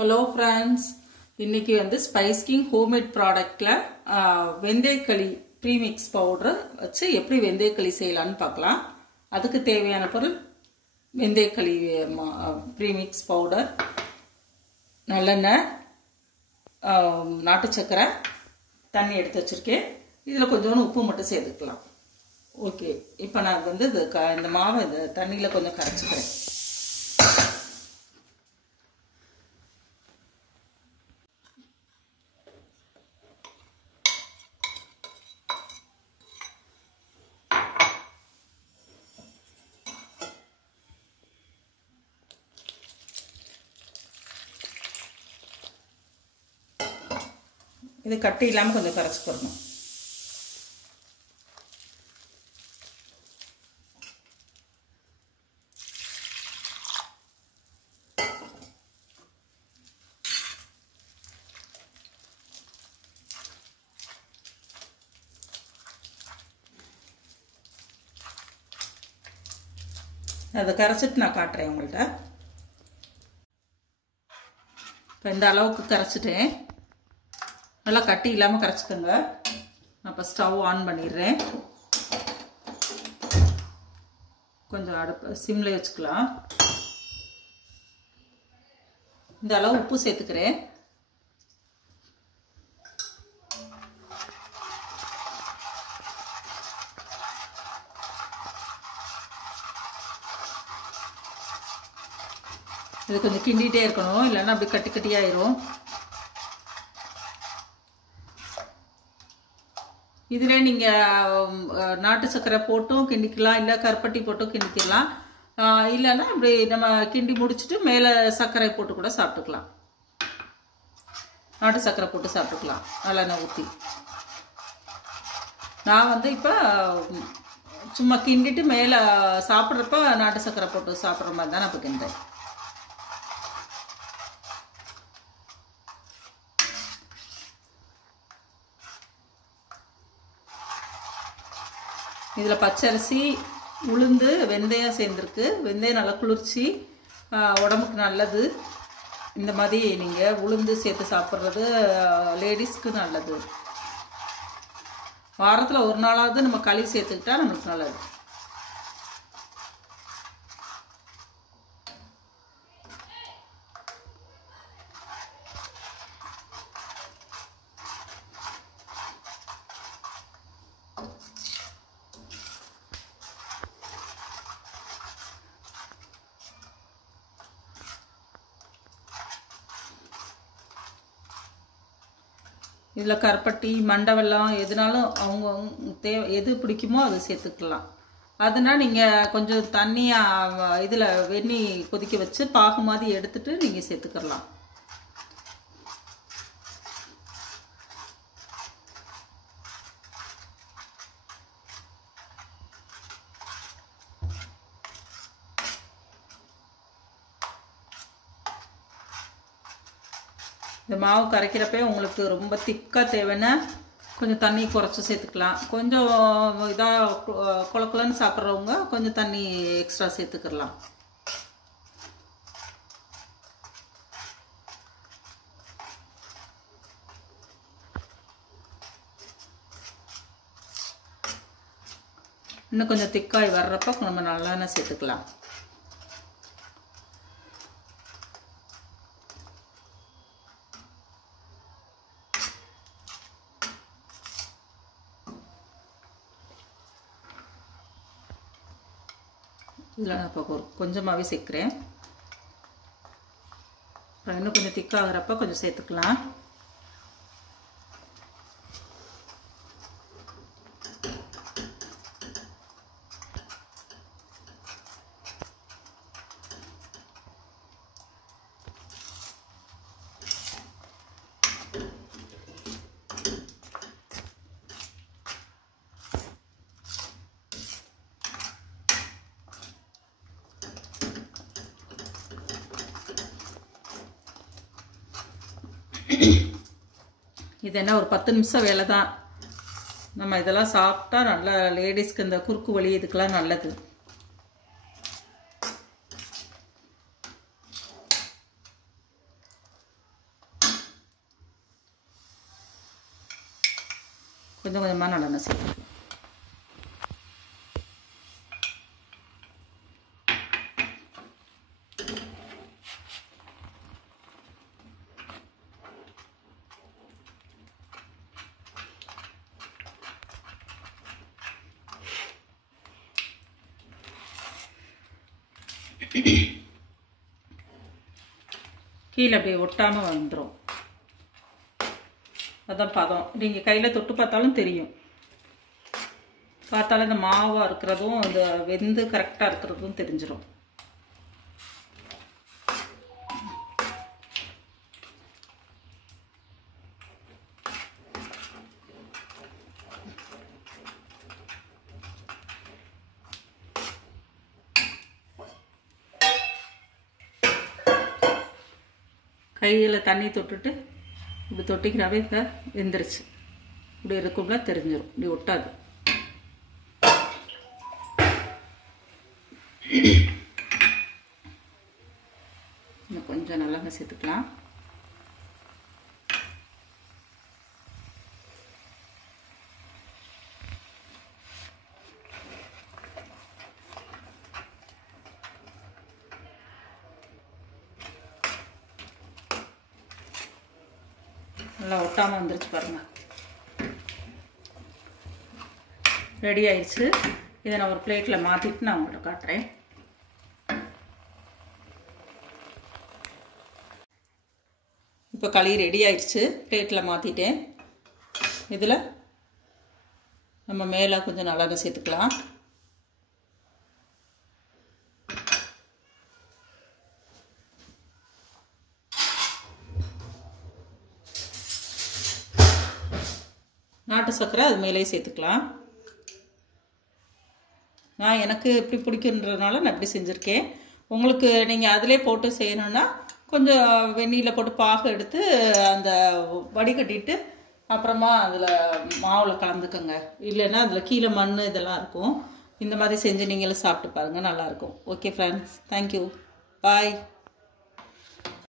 Hello friends, இன்னைக்கு வந்து Spice King homemade productல வெந்தயக்களி premix powder வச்சு எப்படி வெந்தயக்களி செய்யலாம்னு பார்க்கலாம். அதுக்கு தேவையான பொருள் வெந்தயக்களி premix powder, நல்லெண்ணெய், நாட்டு சக்கரை, தண்ணி எடுத்து வச்சிருக்கேன். இதுல கொஞ்சம் உப்பு மட்டும் சேர்த்துக்கலாம். ஓகே, இப்போ நான் வந்து இந்த மாவை தண்ணியில கொஞ்சம் கரைச்சிக்கிறேன். இது கட்டி இல்லாம கொஞ்சம் கரைச்சுக்கணும். அதை கரைச்சிட்டு நான் காட்டுறேன் உங்கள்கிட்ட. இப்போ இந்த அளவுக்கு கரைச்சிட்டேன். நல்லா கட்டி இல்லாமல் கரைச்சிக்கோங்க. நான் இப்போ ஸ்டவ் ஆன் பண்ணிடுறேன். கொஞ்சம் அடுப்பு சிம்ல வச்சுக்கலாம். இந்த அளவு உப்பு சேர்த்துக்கிறேன். இது கொஞ்சம் கிண்டிகிட்டே இருக்கணும், இல்லைன்னா அப்படி கட்டி கட்டியாயிரும். இதில் நீங்கள் நாட்டு சர்க்கரை போட்டும் கிண்டிக்கலாம், இல்லை கருப்பட்டி போட்டும் கிண்டிக்கலாம். இல்லைன்னா இப்படி நம்ம கிண்டி முடிச்சுட்டு மேலே சர்க்கரை போட்டு கூட சாப்பிட்டுக்கலாம். நாட்டு சர்க்கரை போட்டு சாப்பிட்டுக்கலாம் நல்லெண்ணெய் ஊற்றி. நான் வந்து இப்போ சும்மா கிண்டிட்டு மேலே சாப்பிட்றப்ப நாட்டு சர்க்கரை போட்டு சாப்பிட்ற மாதிரி தான் நான் இப்போ கிண்டேன். இதில் பச்சரிசி, உளுந்து, வெந்தயம் சேர்ந்துருக்கு. வெந்தயம் நல்லா குளிர்ச்சி, உடம்புக்கு நல்லது. இந்த மாதிரி நீங்கள் உளுந்து சேர்த்து சாப்பிட்றது லேடிஸ்க்கு நல்லது. வாரத்தில் ஒரு நாளாவது நம்ம களி சேர்த்துக்கிட்டா நம்மளுக்கு நல்லது. இதில் கருப்பட்டி, மண்டவெல்லம் எதுனாலும் அவங்க எது பிடிக்குமோ அது சேர்த்துக்கலாம். அதனால் நீங்கள் கொஞ்சம் தண்ணியாக இதில் வெந்நீர் கொதிக்க வச்சு பாகு மாதிரி எடுத்துட்டு நீங்கள் சேர்த்துக்கலாம். இந்த மாவு கரைக்கிறப்ப உங்களுக்கு ரொம்ப திக்காக தேவைன்னா கொஞ்சம் தண்ணி குறைச்சி சேர்த்துக்கலாம். கொஞ்சம் இதாக குழக்குலன்னு சாப்பிட்றவங்க கொஞ்சம் தண்ணி எக்ஸ்ட்ரா சேர்த்துக்கலாம். இன்னும் கொஞ்சம் திக்காய் வர்றப்ப நம்ம நல்லெண்ணெய் சேர்த்துக்கலாம். இதில் நான் இப்போ கொஞ்சமாகவே சேர்க்குறேன். இன்னும் கொஞ்சம் திக்காகிறப்ப கொஞ்சம் சேர்த்துக்கலாம். இது என்ன ஒரு 10 நிமிஷம் வேலை தான். நம்ம இதெல்லாம் சாப்பிட்டா நல்லா லேடிஸ்க்கு இந்த குறுக்கு வலி இதுக்கெல்லாம் நல்லது. கொஞ்சம் கொஞ்சமாக நல்லெண்ணெய் சேர்த்துக்கலாம். கீழே அப்படியே ஒட்டாமல் வந்துடும். அதான் பதம். நீங்கள் கையில் தொட்டு பார்த்தாலும் தெரியும். பார்த்தாலும் இந்த மாவாக இருக்கிறதும் இந்த வெந்து கரெக்டாக இருக்கிறதும் தெரிஞ்சிடும். கையில் தண்ணி தொட்டுட்டு இப்படி தொட்டிக்கிறாவே இந்த வெந்துருச்சு. இப்படி இருக்கும்ல தெரிஞ்சிடும். இப்படி ஒட்டாது. இன்னும் கொஞ்சம் நல்லா சேர்த்துக்கலாம். நல்லா ஒட்டாமல் வந்துருச்சு பாருங்கள். ரெடி ஆயிடுச்சு. இதை நான் ஒரு பிளேட்டில் மாற்றிட்டு நான் உங்கள்கிட்ட காட்டுறேன். இப்போ களி ரெடி ஆயிடுச்சு. பிளேட்டில் மாற்றிட்டேன். இதில் நம்ம மேலே கொஞ்சம் நல்லெண்ணெய் சேர்த்துக்கலாம். நாட்டு சர்க்கரை அது மேலே சேர்த்துக்கலாம். நான் எனக்கு எப்படி பிடிக்குன்றதுனால நான் இப்படி செஞ்சுருக்கேன். உங்களுக்கு நீங்கள் அதிலே போட்டு செய்யணுன்னா கொஞ்சம் வெந்நீரில் போட்டு பாகு எடுத்து அந்த வடிகட்டிட்டு அப்புறமா அதில் மாவில் கலந்துக்கோங்க. இல்லைன்னா அதில் கீழே மண் இதெல்லாம் இருக்கும். இந்த மாதிரி செஞ்சு நீங்களும் சாப்பிட்டு பாருங்கள், நல்லாயிருக்கும். ஓகே ஃப்ரெண்ட்ஸ், தேங்க்யூ, பாய்.